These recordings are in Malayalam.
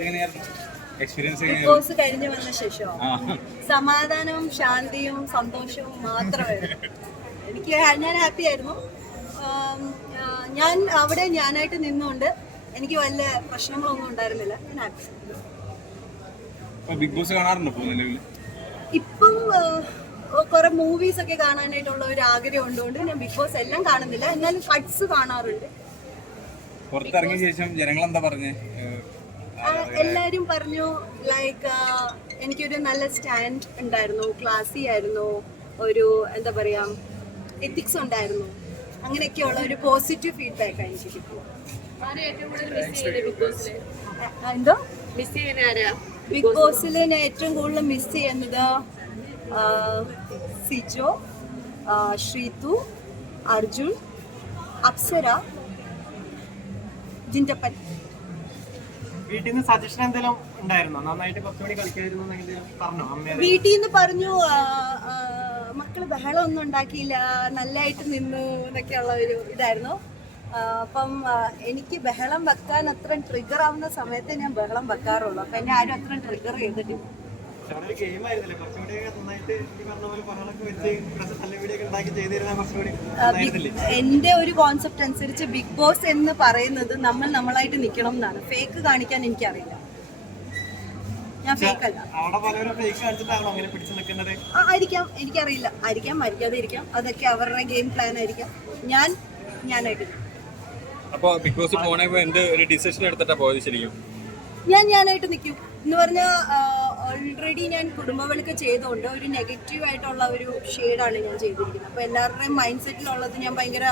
ബിഗ് ബോസ് കഴിഞ്ഞു വന്ന ശേഷം സമാധാനവും ശാന്തിയും സന്തോഷവും മാത്രമായിരുന്നു. ഞാൻ ഹാപ്പി ആയിരുന്നു. ഞാൻ അവിടെ ഞാനായിട്ട് നിന്നുകൊണ്ട് എനിക്ക് വല്ല പ്രശ്നങ്ങളൊന്നും ഉണ്ടായിരുന്നില്ല. ഞാൻ ഹാപ്പി. ബിഗ് ബോസ് കാണാറുണ്ടോ ഇപ്പം കുറെ മൂവീസ് ഒക്കെ കാണാനായിട്ടുള്ള ഒരു ആഗ്രഹം ഉള്ളതുകൊണ്ട് ഞാൻ ബിഗ് ബോസ് എല്ലാം കാണുന്നില്ല, എന്നാലും കട്ട്സ് കാണാറുണ്ട്. പുറത്തിറങ്ങിയ ശേഷം ജനങ്ങൾ എന്താ പറഞ്ഞേ? എല്ലാരും പറഞ്ഞു ലൈക്ക് എനിക്കൊരു നല്ല സ്റ്റാൻഡ് ഉണ്ടായിരുന്നു, ക്ലാസി ആയിരുന്നു, ഒരു എന്താ പറയാ എത്തിക്സ് ഉണ്ടായിരുന്നു, അങ്ങനെയൊക്കെയുള്ള ഒരു പോസിറ്റീവ് ഫീഡ്ബാക്ക് എനിക്ക് കിട്ടും. എന്തോ ബിഗ് ബോസിൽ ഞാൻ ഏറ്റവും കൂടുതൽ മിസ് ചെയ്യുന്നത് സിജോ, ശ്രീതു, അർജുൻ, അപ്സര, ജിൻറ്റപ്പൻ. വീട്ടിൽ നിന്ന് സജഷൻ എന്തെങ്കിലും ഉണ്ടായിരുന്നോ? നന്നായിട്ട് കുറച്ചുകൂടി കളിക്കായിരുന്നു പറഞ്ഞോ? വീട്ടിൽ നിന്ന് പറഞ്ഞു മക്കള് ബഹളം ഒന്നും ഉണ്ടാക്കിയില്ല, നല്ലതായിട്ട് നിന്നു എന്നൊക്കെയുള്ള ഒരു ഇതായിരുന്നു. അപ്പം എനിക്ക് ബഹളം വെക്കാൻ അത്ര ട്രിഗർ ആവുന്ന സമയത്ത് ഞാൻ ബഹളം വെക്കാറുള്ളൂ. അപ്പൊ എന്നെ ആരും അത്ര ട്രിഗർ ചെയ്തിട്ടില്ല. എന്റെ ഒരു കോൺസെപ്റ്റ് അനുസരിച്ച് ബിഗ് ബോസ് എന്ന് പറയുന്നത് നമ്മളായിട്ട് നിൽക്കണം എന്നാണ്. ഫേക്ക് കാണിക്കാൻ എനിക്കറിയില്ല. ഞാൻ ഫേക്ക് അല്ല. ആയിരിക്കാം, എനിക്കറിയില്ല. ആയിരിക്കാം, ആയിരിക്കാതെ ഇരിക്കാം. അതൊക്കെ അവരുടെ ഗെയിം പ്ലാൻ ആയിരിക്കാം. ഞാനായിട്ട് അപ്പൊ ബിഗ് ബോസ് പോണേ എന്ത് ഒരു ഡിസിഷൻ എടുത്തിട്ടാ പോയത് ശരിക്കും? ഞാനായിട്ട് നിൽക്കും എന്ന് പറഞ്ഞാൽ ഓൾറെഡി ഞാൻ കുടുംബവിളക്ക് ചെയ്തുകൊണ്ട് ഒരു നെഗറ്റീവ് ആയിട്ടുള്ള ഒരു ഷെയ്ഡാണ് ഞാൻ ചെയ്തിരിക്കുന്നത്. അപ്പോൾ എല്ലാവരുടെയും മൈൻഡ് സെറ്റിലുള്ളത് ഞാൻ ഭയങ്കര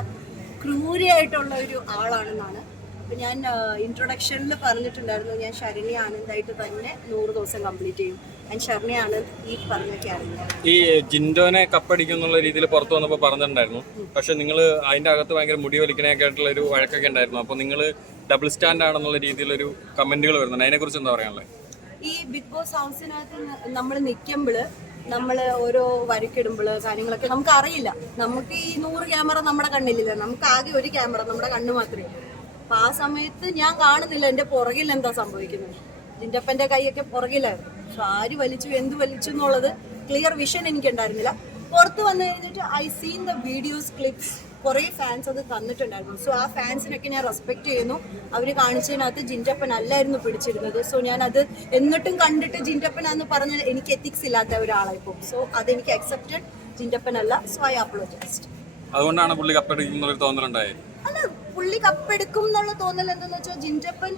ക്രൂരയായിട്ടുള്ള ഒരു ആളാണെന്നാണ്. അപ്പോൾ ഞാൻ ഇൻട്രൊഡക്ഷനിൽ പറഞ്ഞിട്ടുണ്ടായിരുന്നു ഞാൻ ശരണ്യ ആനന്ദായിട്ട് തന്നെ 100 ദിവസം കംപ്ലീറ്റ് ചെയ്യും. ഞാൻ ശരണ്യ ആനന്ദ് ഈ പറഞ്ഞൊക്കെ അറിയില്ല. ഈ ജിൻഡോനെ കപ്പടിക്കും എന്നുള്ള രീതിയിൽ പുറത്തു വന്നപ്പോൾ പറഞ്ഞിട്ടുണ്ടായിരുന്നു. പക്ഷെ നിങ്ങൾ അതിന്റെ അകത്ത് ഭയങ്കര മുടി വലിക്കണൊക്കെ ആയിട്ടുള്ള ഒരു വഴക്കൊക്കെ ഉണ്ടായിരുന്നു. അപ്പോൾ നിങ്ങൾ ഡബിൾ സ്റ്റാൻഡ് ആണെന്നുള്ള രീതിയിലൊരു കമന്റുകൾ വരുന്നുണ്ട്. അതിനെക്കുറിച്ച് എന്താ പറയാനുള്ളത്? ഈ ബിഗ് ബോസ് ഹൗസിനകത്ത് നമ്മൾ നിൽക്കുമ്പോൾ നമ്മൾ ഓരോ വരക്കിടുമ്പോൾ കാര്യങ്ങളൊക്കെ നമുക്ക് അറിയില്ല. നമുക്ക് ഈ 100 ക്യാമറ നമ്മുടെ കണ്ണിലില്ല. നമുക്ക് ആകെ ഒരു ക്യാമറ നമ്മുടെ കണ്ണ് മാത്രമേ. അപ്പം ആ സമയത്ത് ഞാൻ കാണുന്നില്ല എൻ്റെ പുറകിൽ എന്താ സംഭവിക്കുന്നത്. ജിൻറ്റപ്പൻ്റെ കൈയൊക്കെ പുറകിലായിരുന്നു. പക്ഷെ ആര് വലിച്ചു എന്ത് വലിച്ചു എന്നുള്ളത് ക്ലിയർ വിഷൻ എനിക്കുണ്ടായിരുന്നില്ല. പുറത്ത് വന്നു കഴിഞ്ഞിട്ട് I seen the videos clips. കുറേ ഫാൻസ് അത് തന്നിട്ടുണ്ടായിരുന്നു. സോ ആ ഫാൻസിനൊക്കെ ഞാൻ റെസ്പെക്ട് ചെയ്യുന്നു. അവർ കാണിച്ചതിനകത്ത് ജിൻറ്റപ്പൻ അല്ലായിരുന്നു പിടിച്ചിരുന്നത്. സോ ഞാനത് എന്നിട്ടും കണ്ടിട്ട് ജിൻറ്റപ്പനാന്ന് പറഞ്ഞാൽ എനിക്ക് എത്തിക്സ് ഇല്ലാത്ത ഒരാളായിപ്പോൾ. സോ അതെനിക്ക് അക്സെപ്റ്റഡ്. ജിൻറ്റപ്പൻ അല്ല. So I apologised. അതുകൊണ്ടാണ് പുള്ളി കപ്പെടുക്കുന്ന തോന്നലുണ്ടായത്. അല്ല, പുള്ളി കപ്പെടുക്കും എന്നുള്ള തോന്നൽ എന്താണെന്ന് വെച്ചാൽ ജിൻറ്റപ്പൻ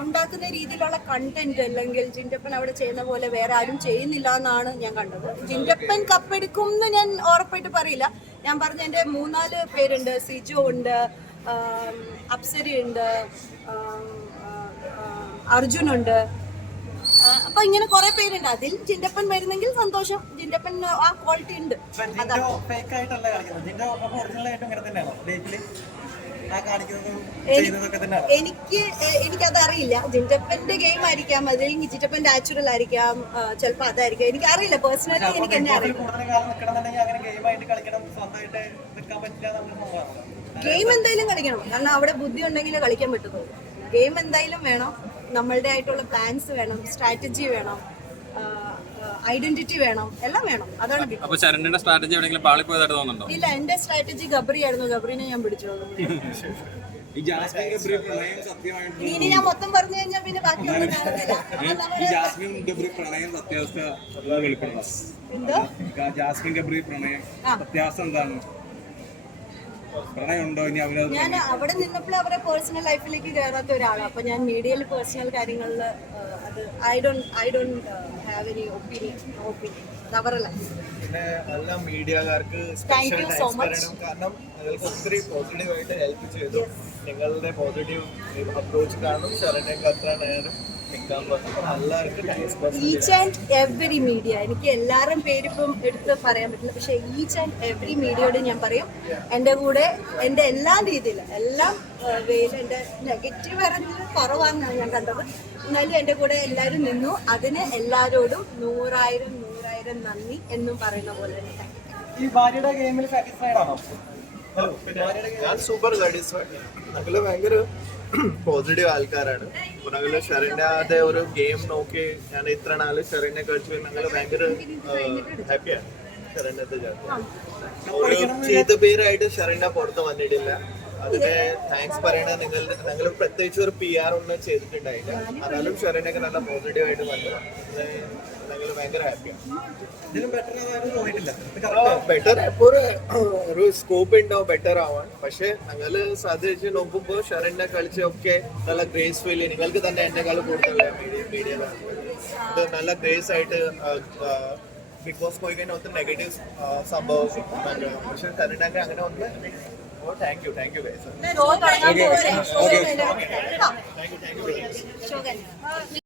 ഉണ്ടാക്കുന്ന രീതിയിലുള്ള കണ്ടന്റ് അല്ലെങ്കിൽ ജിൻറ്റപ്പൻ അവിടെ ചെയ്യുന്ന പോലെ വേറെ ആരും ചെയ്യുന്നില്ല എന്നാണ് ഞാൻ കണ്ടത്. ജിൻറ്റപ്പൻ കപ്പെടുക്കും എന്ന് ഞാൻ ഉറപ്പായിട്ട് പറയില്ല. ഞാൻ പറഞ്ഞ എൻ്റെ 3-4 പേരുണ്ട്. സിജോ ഉണ്ട്, അപ്സരയുണ്ട്, അർജുനുണ്ട്. അപ്പൊ ഇങ്ങനെ കുറെ പേരുണ്ട്. അതിൽ ജിൻറ്റപ്പൻ വരുന്നെങ്കിൽ സന്തോഷം. ജിൻറ്റപ്പൻ ആ ക്വാളിറ്റി ഉണ്ട്. എനിക്കതറിയില്ല. ജിൻറ്റപ്പന്റെ ഗെയിം ആയിരിക്കാം, അല്ലെങ്കിൽ ജിൻറ്റപ്പൻ നാച്ചുറൽ ആയിരിക്കാം, ചിലപ്പോൾ അതായിരിക്കാം. എനിക്കറിയില്ല. പേഴ്സണലി എനിക്ക് എന്നെ അറിയില്ല. ഗെയിം എന്തായാലും കളിക്കണം. കാരണം അവിടെ ബുദ്ധി ഉണ്ടെങ്കിലേ കളിക്കാൻ പറ്റുള്ളൂ. ഗെയിം എന്തായാലും വേണം. നമ്മളുടെ ആയിട്ടുള്ള പ്ലാൻസ് വേണം, സ്ട്രാറ്റജി വേണം, ഐഡന്റിറ്റി വേണം, എല്ലാം വേണം. അതാണ് ബിഗ് ബോസ്. ശരണ്യയുടെ സ്ട്രാറ്റജി എവിടെയെങ്കിലും പാളിപ്പോയതായിട്ട് തോന്നുന്നുണ്ടോ? ഇല്ല, എന്റെ സ്ട്രാറ്റജി ഗബ്രി ആയിരുന്നു. ഗബ്രിനെ ഞാൻ പിടിച്ചോളൂ. ഇനി ഞാൻ മൊത്തം പറഞ്ഞു കഴിഞ്ഞാൽ പിന്നെ ബാക്കിയൊന്നും കാണുന്നില്ല. എന്തോ ജാസ്മിൻ ഗബ്രി പ്രണയം സത്യാവസ്ഥ എന്താണ്? ഞാൻ അവിടെ നിന്നപ്പോൾ അവരെ പേഴ്സണൽ ലൈഫിലേക്ക് കയറാത്ത ഒരാളാണ്. അപ്പൊ ഞാൻ മീഡിയയിൽ പേഴ്സണൽ കാര്യങ്ങളിൽ അത് I don't have any opinion. അവരല്ല. പിന്നെ എല്ലാ മീഡിയക്കാർക്ക് താങ്ക് യു സോ മച്ച്. കാരണം നിങ്ങൾക്ക് ഒത്തിരി പോസിറ്റീവായിട്ട് ഹെൽപ്പ് ചെയ്തു. നിങ്ങളുടെ പോസിറ്റീവ് അപ്രോച്ച് കാണും. ശരണ്യക്ക് അത്ര നേരം ഈച്ച് ആൻഡ് എവറി മീഡിയ, എനിക്ക് എല്ലാവരുടെയും പേരിപ്പം എടുത്ത് പറയാൻ പറ്റില്ല. പക്ഷെ ഈച്ച് ആൻഡ് എവറി മീഡിയയോട് ഞാൻ പറയും, എൻ്റെ കൂടെ എൻ്റെ എല്ലാ രീതിയിലും എല്ലാം വേയിൽ എൻ്റെ നെഗറ്റീവ് ഇറങ്ങി കുറവാണെന്നാണ് ഞാൻ കണ്ടത്. എന്നാലും എൻ്റെ കൂടെ എല്ലാവരും നിന്നു. അതിന് എല്ലാവരോടും 100,000 നന്ദി എന്നും പറയുന്ന പോലെ തന്നെ. ഈ ഭാര്യയുടെ ഗെയിമിൽ സാറ്റിസ്ഫൈഡ് ആണോ? ഞാൻ സൂപ്പർ സാറ്റിസ്ഫൈഡ്. അതിൽ ഭയങ്കര പോസിറ്റീവ് ആൾക്കാരാണ്. അപ്പൊ ഞങ്ങള് ഷെറിന്റെ ഒരു ഗെയിം നോക്കി ഞാൻ ഇത്ര നാള് ഷെറിനെ കളിച്ചു. ഞങ്ങള് ഭയങ്കര ഹാപ്പിയാണ് ഷെറിന്റെ ഒരു ചീത്ത പേരായിട്ട് ഷെറിന്റെ പുറത്ത് വന്നിട്ടില്ല. അതിന് താങ്ക്സ് പറയണ ഞങ്ങൾ പ്രത്യേകിച്ച് ഒരു PR ഒന്നും ചെയ്തിട്ടുണ്ടായില്ല. എന്നാലും ഷെറിനൊക്കെ നല്ല പോസിറ്റീവ് ആയിട്ട് വന്നു. ഞങ്ങൾ ഭയങ്കര ഹാപ്പിയാണ്. ബെറ്റർ എപ്പോൾ ഒരു സ്കോപ്പ് ഉണ്ടാവും ബെറ്റർ ആവാൻ. പക്ഷെ ഞങ്ങള് സാധിച്ച് നോക്കുമ്പോൾ ഷെറിനെ കളിച്ചൊക്കെ നല്ല ഗ്രേസ്ഫുള്ളി, നിങ്ങൾക്ക് തന്നെ എന്റെ കാലം കൂടുതൽ മീഡിയ ഇത് നല്ല ഗ്രേസ് ആയിട്ട് ബിഗ് ബോസ് പോയി കഴിഞ്ഞാൽ ഒത്തിരി നെഗറ്റീവ് സംഭവം. പക്ഷെ ഷെറിനൊക്കെ അങ്ങനെ ഒന്ന് താങ്ക് യു ഗൈസ്. ഷോ തുടങ്ങാൻ പോകുന്നത്. Thank you. ഷോ കഴിഞ്ഞു.